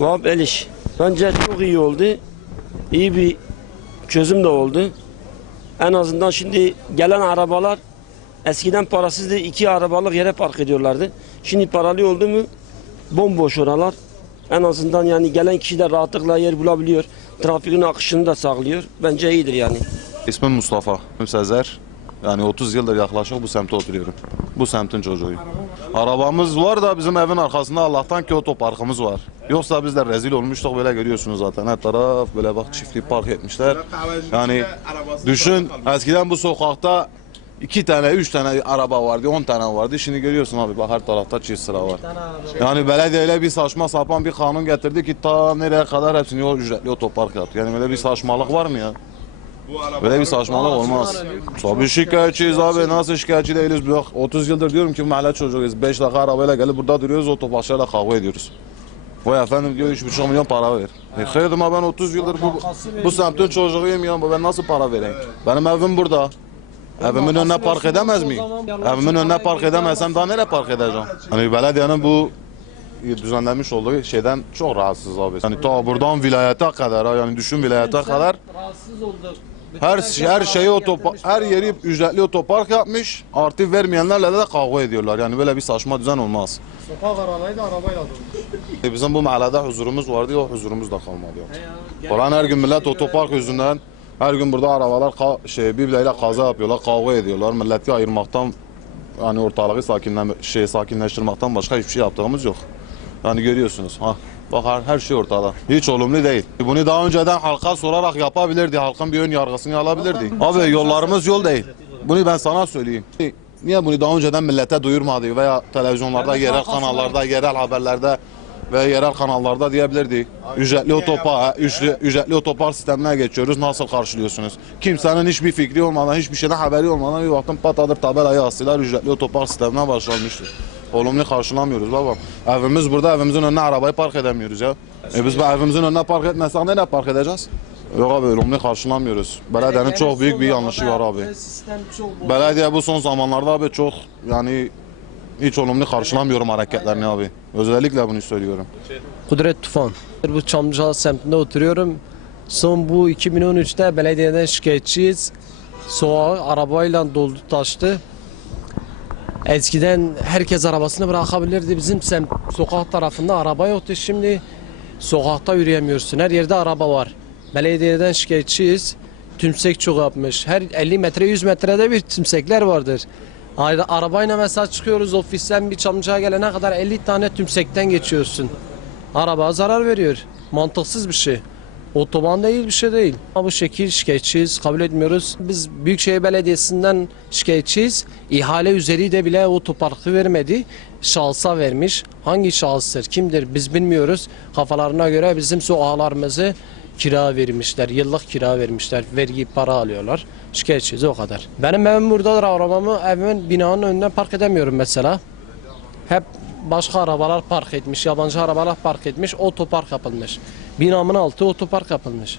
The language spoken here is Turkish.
Vahap Eliş. Bence çok iyi oldu. İyi bir çözüm de oldu. En azından şimdi gelen arabalar eskiden parasızdı iki arabalık yere park ediyorlardı. Şimdi paralı oldu mu bomboş oralar. En azından yani gelen kişi de rahatlıkla yer bulabiliyor. Trafiğin akışını da sağlıyor. Bence iyidir yani. İsmim Mustafa Sezer. Yani 30 yıldır yaklaşık bu semtte oturuyorum. Bu semtin çocuğuyum. Arabamız var da bizim evin arkasında Allah'tan ki otoparkımız var. Yoksa biz de rezil olmuştuk böyle görüyorsunuz zaten. Her taraf böyle bak çiftlik park etmişler. Yani düşün eskiden bu sokakta iki tane, üç tane araba vardı, on tane vardı. Şimdi görüyorsun abi bak her tarafta çift sıra var. Yani belediye öyle bir saçma sapan bir kanun getirdi ki ta nereye kadar hepsini o ücretli otopark yaptı. Yani böyle bir saçmalık var mı ya? Böyle bir saçmalık olmaz. Tabii şikayetçiyiz abi. Nasıl şikayetçi değiliz? Bak 30 yıldır diyorum ki mahalle çocuğuyuz. 5 dakika arabayla gelip burada duruyoruz. Otoparkçılarla kavga ediyoruz. Vay efendim diyor 3,5 milyon para ver. E hayır ama ben 30 yıldır bu, bu semtin çocuğuyum ya. Ben nasıl para vereyim? Benim evim burada. Evimin önüne park edemez miyim? Evimin önüne park edemezsem daha nereye park edeceğim? Hani belediyenin bu düzenlenmiş olduğu şeyden çok rahatsız abi. Yani ta buradan vilayete kadar yani düşün vilayete kadar Rahatsız olduk. Her her şeyi otopark, her yeri ücretli otopark yapmış. Artı vermeyenlerle de kavga ediyorlar. Yani böyle bir saçma düzen olmaz. Sokak arabaydı arabayla dolmuş. E bizim bu mahallede huzurumuz vardı, o huzurumuz da kalmadı. Olan her gün millet otopark yüzünden her gün burada arabalar şey birbirleriyle kaza yapıyorlar, kavga ediyorlar. Milleti ayırmaktan yani ortalığı sakinle şey sakinleştirmekten başka hiçbir şey yaptığımız yok. Yani görüyorsunuz. Ha Bak her, şey ortada. Hiç olumlu değil. Bunu daha önceden halka sorarak yapabilirdi. Halkın bir ön yargısını alabilirdi. Abi yollarımız yol değil. Bunu ben sana söyleyeyim. Niye bunu daha önceden millete duyurmadı veya televizyonlarda, yerel kanallarda, yerel haberlerde ve yerel kanallarda diyebilirdi. Ücretli otopark, ücretli, ücretli otopark sistemine geçiyoruz. Nasıl karşılıyorsunuz? Kimsenin hiçbir fikri olmadan, hiçbir şeyden haberi olmadan bir baktım patadır tabelayı astılar. Ücretli otopark sistemine başlamıştı. Olumlu karşılamıyoruz babam. Evimiz burada, evimizin önüne arabayı park edemiyoruz ya. E biz bu evimizin önüne park etmezsek nereye park edeceğiz? Yok abi olumlu karşılamıyoruz. Belediyenin çok büyük bir yanlışı var abi. Sistem çok bozuk. Belediye bu son zamanlarda abi çok yani hiç olumlu karşılamıyorum hareketlerini abi. Özellikle bunu söylüyorum. Kudret Tufan. Bu Çamlıca semtinde oturuyorum. Son bu 2013'te belediyeden şikayetçiyiz. Soğuğa arabayla doldu taştı. Eskiden herkes arabasını bırakabilirdi. Bizim semt sokak tarafında araba yoktu. Şimdi sokakta yürüyemiyorsun. Her yerde araba var. Belediyeden şikayetçiyiz. Tümsek çok yapmış. Her 50 metre 100 metrede bir tümsekler vardır. Ara- Arabayla mesela çıkıyoruz ofisten bir çamlıcaya gelene kadar 50 tane tümsekten geçiyorsun. Araba zarar veriyor. Mantıksız bir şey. Otoban değil bir şey değil. Bu şekil şikayetçiyiz, kabul etmiyoruz. Biz Büyükşehir Belediyesi'nden şikayetçiyiz. İhale üzeri de bile otoparkı vermedi. Şahsa vermiş. Hangi şahıstır, kimdir biz bilmiyoruz. Kafalarına göre bizim sokaklarımızı kira vermişler. Yıllık kira vermişler. Vergi para alıyorlar. Şikayetçiyiz o kadar. Benim evim buradadır. Arabamı evimin binanın önünden park edemiyorum mesela. Hep başka arabalar park etmiş, yabancı arabalar park etmiş, otopark yapılmış. Binamın altı otopark yapılmış.